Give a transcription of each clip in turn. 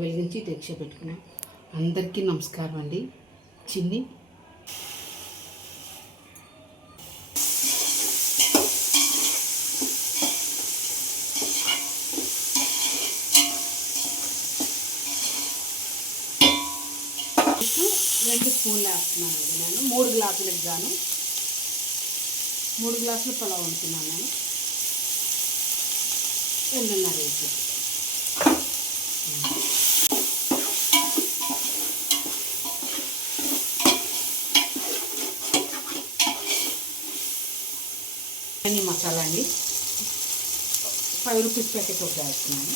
వెలిగించి దీక్ష పెట్టుకున్నాం. అందరికీ నమస్కారం అండి. చిన్ని రెండు స్పూన్లు వేస్తున్నానండి. నేను 3 గ్లాసులకు గాను 3 గ్లాసులు పొలం వండుతున్నాను. నేను 2.5 వేసి అన్ని మసాలా అండి. 5 రూపీస్ ప్యాకెట్ ఒకటి వేస్తున్నాను.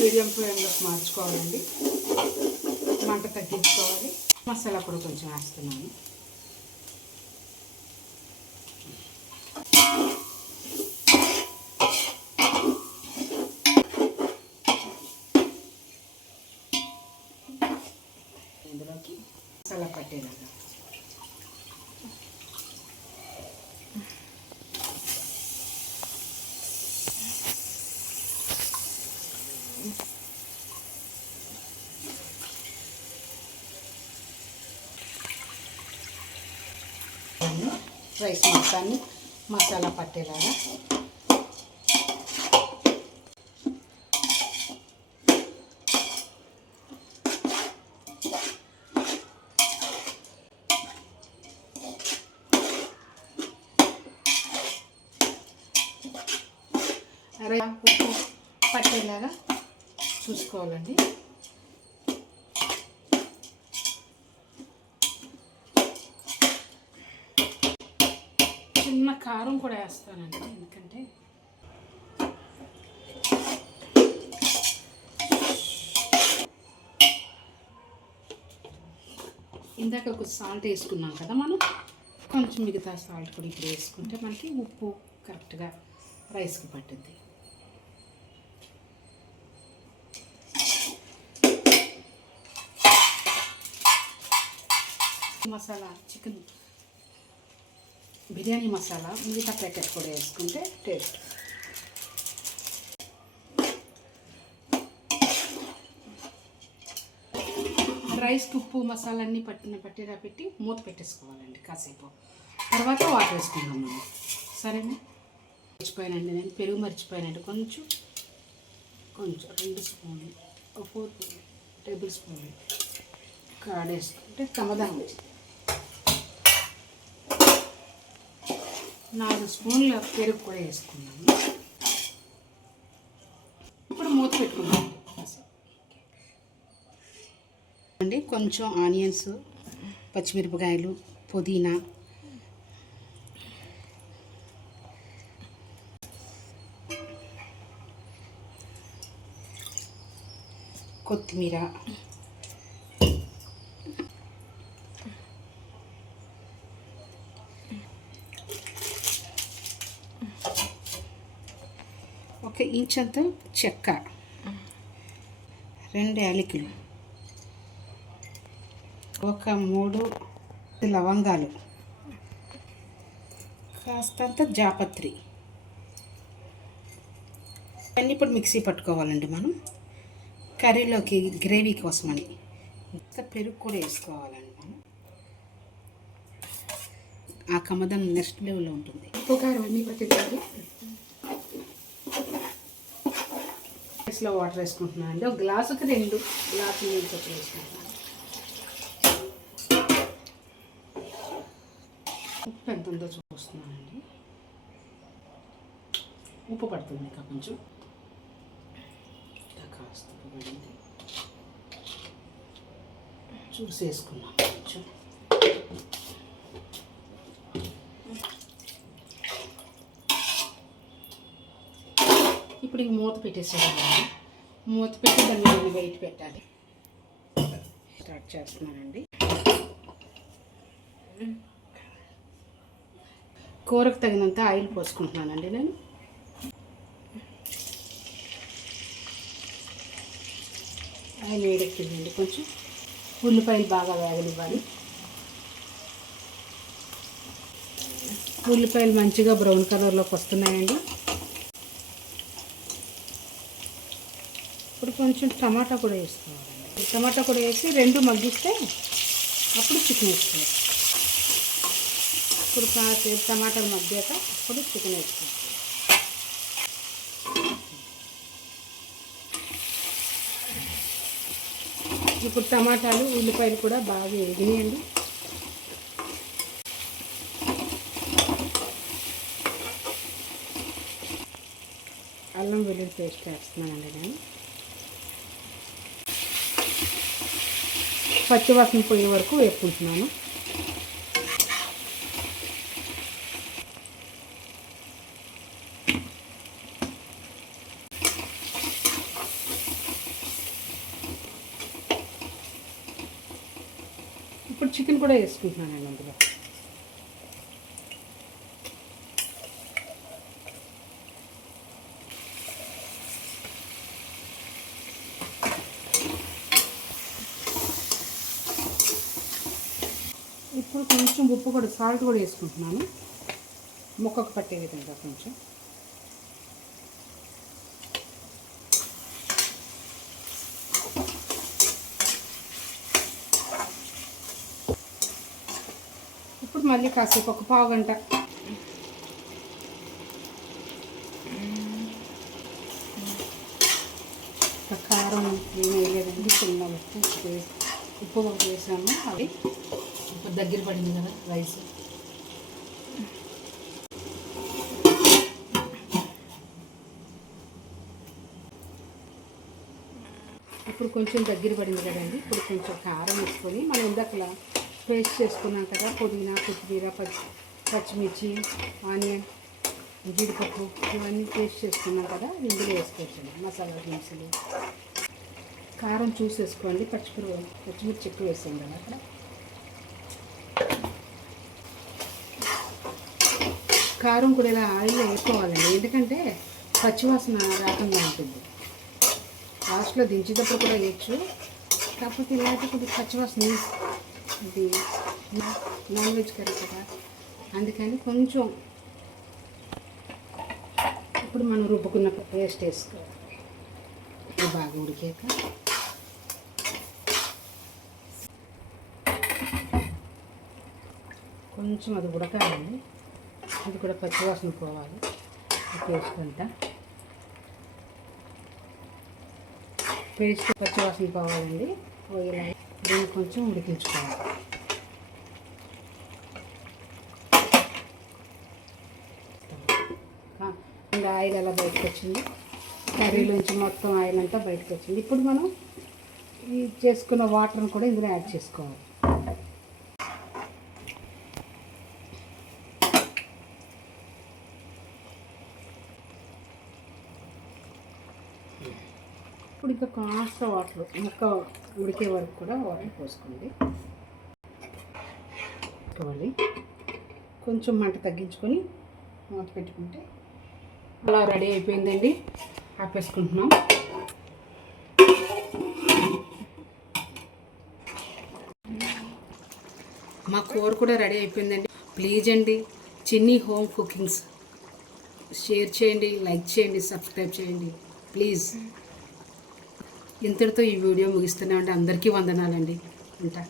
మీడియం ఫ్లేమ్లో మార్చుకోవాలండి. మంట తగ్గించుకోవాలి. మసాలా కూడా కొంచెం వేస్తున్నాను. ఇందులోకి మసాలా పట్టేలాగా రైస్ మొత్తాన్ని మసాలా పట్టేలాగా ఉప్పు పట్టేలాగా చూసుకోవాలండి. చిన్న కారం కూడా వేస్తానండి, ఎందుకంటే ఇందాక ఒక సాల్ట్ వేసుకున్నాం కదా మనం, కొంచెం మిగతా సాల్ట్ కూడా ఇప్పుడు వేసుకుంటే మనకి ఉప్పు కరెక్ట్గా రైస్కి పట్టుద్ది. మసాలా చికెన్ బిర్యానీ మసాలా మిగతా ప్యాకెట్ కూడా వేసుకుంటే టేస్ట్. రైస్కి ఉప్పు మసాలా అన్నీ పట్టేలా పెట్టి మూత పెట్టేసుకోవాలండి కాసేపు. తర్వాత వాటర్ వేసుకుందాం మనం. సరేనా? మర్చిపోయానండి, నేను పెరుగు మర్చిపోయానండి. కొంచెం 2 స్పూన్లు 4 టేబుల్ స్పూన్లు కాడ వేసుకుంటే కమదాం. 4 స్పూన్ల పెరుగు కూడా వేసుకున్నాము. ఇప్పుడు మూత పెట్టుకున్నాం అండి. కొంచెం ఆనియన్స్, పచ్చిమిరపకాయలు, పుదీనా, కొత్తిమీర, ఒక ఇంచంత చెక్క, 2 యాలకులు, ఒక 3 లవంగాలు, కాస్తంత జాపత్రి అన్నీ ఇప్పుడు మిక్సీ పట్టుకోవాలండి మనం కర్రీలోకి, గ్రేవీ కోసమని. ఇంత పెరుగు కూడా వేసుకోవాలండి మనం. ఆ కమదం నెక్స్ట్ లెవెల్లో ఉంటుంది. ఉప్పు కారం అన్నీ పట్టించాలి. రైస్లో వాటర్ వేసుకుంటున్నాను అండి. 1 గ్లాసుకి 2 గ్లాసులు నీళ్ళు చొప్పున వేసుకుంటున్నాను. ఉప్పు ఎంత ఉందో చూస్తున్నానండి. ఉప్పు పడుతుంది ఇంకా కొంచెం, కాస్త పడింది చూసి వేసుకున్నాం కొంచెం. ఇప్పుడు ఇంక మూత పెట్టేసేయాలి. మూత పెట్టి దాన్ని వెయిట్ పెట్టాలి. స్టార్ట్ చేస్తున్నానండి. కూరకు తగినంత ఆయిల్ పోసుకుంటున్నానండి నేను. ఆయిల్ వేడెక్కిందండి. కొంచెం ఉల్లిపాయలు బాగా వేగనివ్వాలి. ఉల్లిపాయలు మంచిగా బ్రౌన్ కలర్లోకి వస్తున్నాయండి. ఇప్పుడు కొంచెం టమాటా కూడా వేసుకోవాలండి. టమాటా కూడా వేసి రెండు మగ్గిస్తే అప్పుడు చికెన్ వేసుకోవాలి. ఇప్పుడు కాసేపు టమాటాలు మగ్గాక అప్పుడు చికెన్ వేసుకోవాలి. ఇప్పుడు టమాటాలు ఉల్లిపాయలు కూడా బాగా వేగినాయండి. అల్లం వెల్లుల్లి పేస్ట్ వేస్తున్నానండి నేను. పచ్చివాసన పోయే వరకు వేపుకుంటున్నాను. ఇప్పుడు చికెన్ కూడా వేసుకుంటున్నానండి అందులో. ఇప్పుడు కొంచెం ఉప్పు కూడా సాల్ట్ కూడా వేసుకుంటున్నాను, ముక్కకు పట్టే విధంగా కొంచెం. ఇప్పుడు మళ్ళీ కాసేపు ఒక పావు గంట కారం ఏం వేయలేదండి, చిన్న ఉప్పు ఒకటి వేసాము. అది ఇప్పుడు దగ్గర పడింది కదా రైస్. ఇప్పుడు కొంచెం దగ్గర పడింది కదండి. ఇప్పుడు కొంచెం కారం వేసుకొని మనం ఇందాకలా పేస్ట్ చేసుకున్నాం కదా, పుదీనా, కొత్తిమీర, పచ్చిమిర్చి, ఆనియన్, జీడిపప్పు ఇవన్నీ పేస్ట్ చేసుకున్నాం కదా, ఇందులో వేసుకోవచ్చండి మసాలా దినుసులు. కారం చూసేసుకోండి, పచ్చిమిర్చి ఎక్కువ వేసాం కదా అక్కడ. కారం కూడా ఇలా ఆయిల్లో వేసుకోవాలండి, ఎందుకంటే పచ్చివాసన రాకుండా ఉంటుంది. లాస్ట్లో దించేటప్పుడు కూడా వేయచ్చు, కాకపోతే ఇలాంటి కొద్దిగా పచ్చివాసన ఇది నాన్ వెజ్ కర్రీ కదా, అందుకని కొంచెం. ఇప్పుడు మనం రుబ్బుకున్న పేస్ట్ వేసుకోవాలి. ఇది బాగా ఉడికాక కొంచెం అది ఉడకాలండి, అది కూడా పచ్చివాసన పోవాలి. వేసుకుంటా పేస్ట్ పచ్చివాసన పోవాలండి, పోయేలా దీన్ని కొంచెం ఉడికించుకోవాలి. ఇంకా ఆయిల్ అలా బయటకు వచ్చింది, కర్రీలోంచి మొత్తం ఆయిల్ అంతా బయటకు వచ్చింది. ఇప్పుడు మనం ఈ చేసుకున్న వాటర్ని కూడా ఇందులో యాడ్ చేసుకోవాలి. ఇప్పుడు ఇంకా కాస్త వాటర్, ముక్క ఉడికే వరకు కూడా వాటర్ పోసుకోండి. కొంచెం మంట తగ్గించుకొని మూత పెట్టుకుంటే అలా రెడీ అయిపోయిందండి. ఆపేసుకుంటున్నాం. మా కూర కూడా రెడీ అయిపోయిందండి. ప్లీజ్ అండి, చిన్ని హోమ్ కుకింగ్స్ షేర్ చేయండి, లైక్ చేయండి, సబ్స్క్రైబ్ చేయండి ప్లీజ్. ఇంతటితో ఈ వీడియో ముగిస్తున్నామండి. అందరికీ వందనాలండి. ఉంటా.